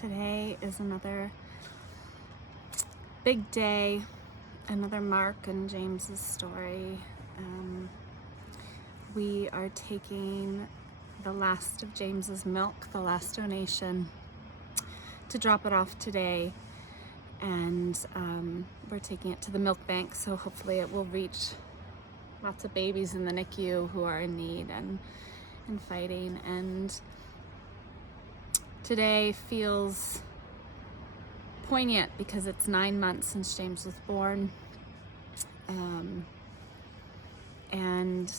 Today is another big day, another mark in James's story. We are taking the last of James's milk, the last donation, to drop it off today, and we're taking it to the milk bank, so hopefully it will reach lots of babies in the NICU who are in need and fighting. And today feels poignant because it's 9 months since James was born, and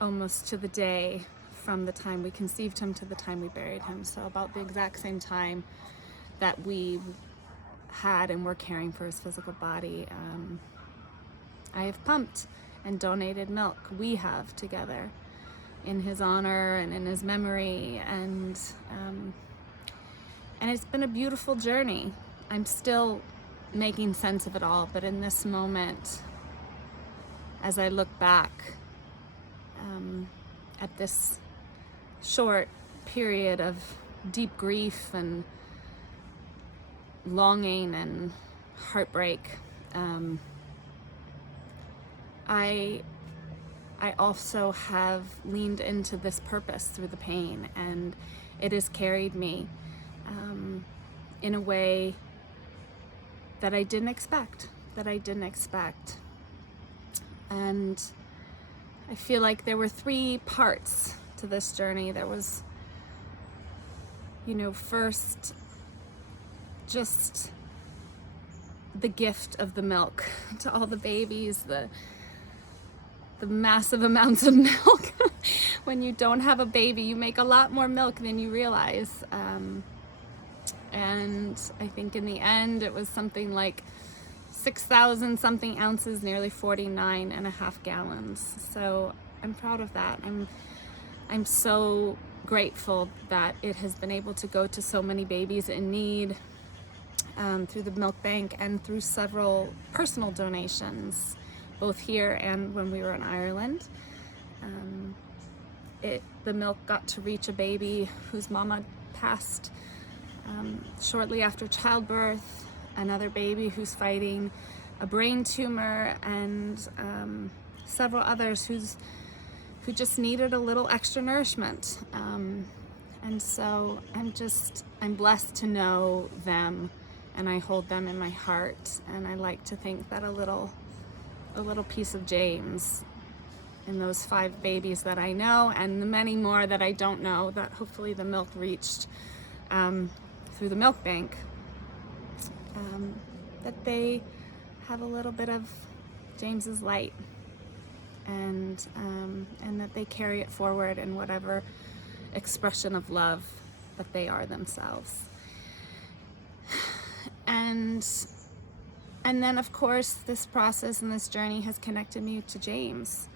almost to the day from the time we conceived him to the time we buried him. So about the exact same time that we had and were caring for his physical body. I have pumped and donated milk. We have together, in his honor and in his memory, and it's been a beautiful journey. I'm still making sense of it all, but in this moment, as I look back at this short period of deep grief and longing and heartbreak, I also have leaned into this purpose through the pain, and it has carried me in a way that I didn't expect, And I feel like there were 3 parts to this journey. There was, first, just the gift of the milk to all the babies, the massive amounts of milk. When you don't have a baby, you make a lot more milk than you realize. And I think in the end, it was something like 6,000 something ounces, nearly 49.5 gallons. So I'm proud of that. I'm so grateful that it has been able to go to so many babies in need, through the milk bank and through several personal donations, both here and when we were in Ireland. The milk got to reach a baby whose mama passed shortly after childbirth, another baby who's fighting a brain tumor, and several others who just needed a little extra nourishment. And so I'm blessed to know them, and I hold them in my heart, and I like to think that a little piece of James in those 5 babies that I know, and the many more that I don't know, that hopefully the milk reached through the milk bank, that they have a little bit of James's light, and that they carry it forward in whatever expression of love that they are themselves. And then, of course, this process and this journey has connected me to James,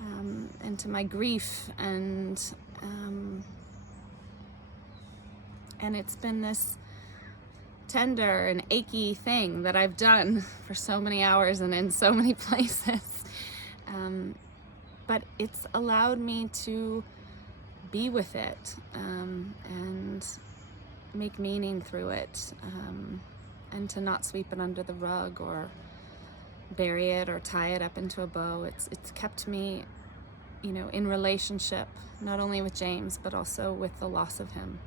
and to my grief, and it's been this tender and achy thing that I've done for so many hours and in so many places. But it's allowed me to be with it, and make meaning through it, and to not sweep it under the rug or bury it or tie it up into a bow. It's kept me, in relationship, not only with James, but also with the loss of him.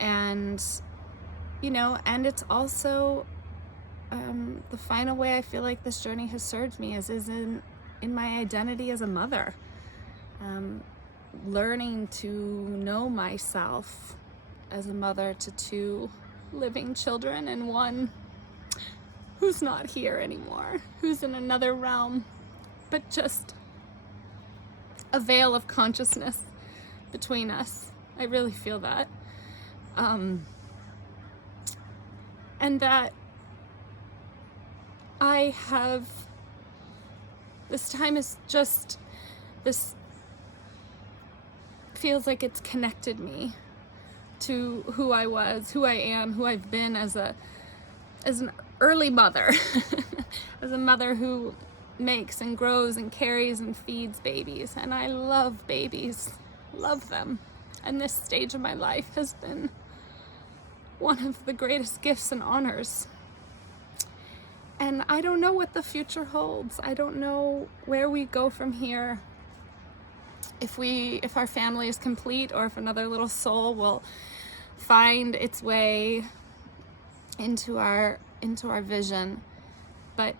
And and it's also the final way I feel like this journey has served me is in my identity as a mother, learning to know myself as a mother to 2 living children, and one who's not here anymore, who's in another realm, but just a veil of consciousness between us. I really feel that. And that this time is just, this feels like it's connected me to who I was, who I am, who I've been as an early mother, as a mother who makes and grows and carries and feeds babies. And I love babies, love them. And this stage of my life has been one of the greatest gifts and honors. And I don't know what the future holds. I don't know where we go from here. If our family is complete, or if another little soul will find its way into our vision. But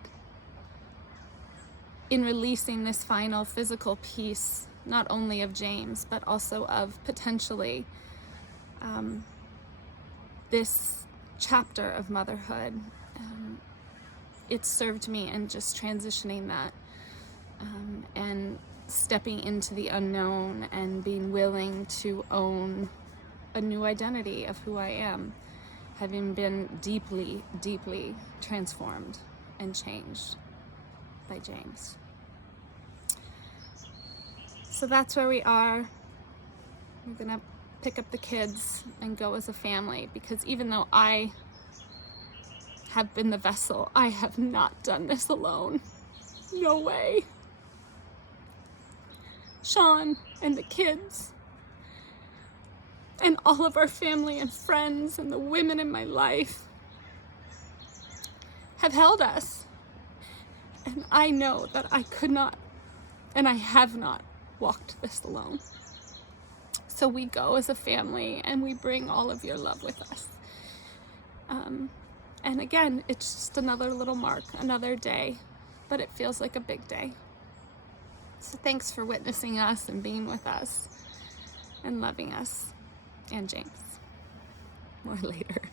in releasing this final physical piece, not only of James, but also of potentially this chapter of motherhood, it served me in just transitioning that and stepping into the unknown and being willing to own a new identity of who I am, having been deeply, deeply transformed and changed by James. So that's where we are. We're gonna pick up the kids and go as a family, because even though I have been the vessel, I have not done this alone. No way. Sean and the kids and all of our family and friends and the women in my life have held us. And I know that I could not, and I have not, walked this alone. So we go as a family, and we bring all of your love with us. And again, it's just another little mark, another day, but it feels like a big day. So thanks for witnessing us and being with us and loving us. And James. More later.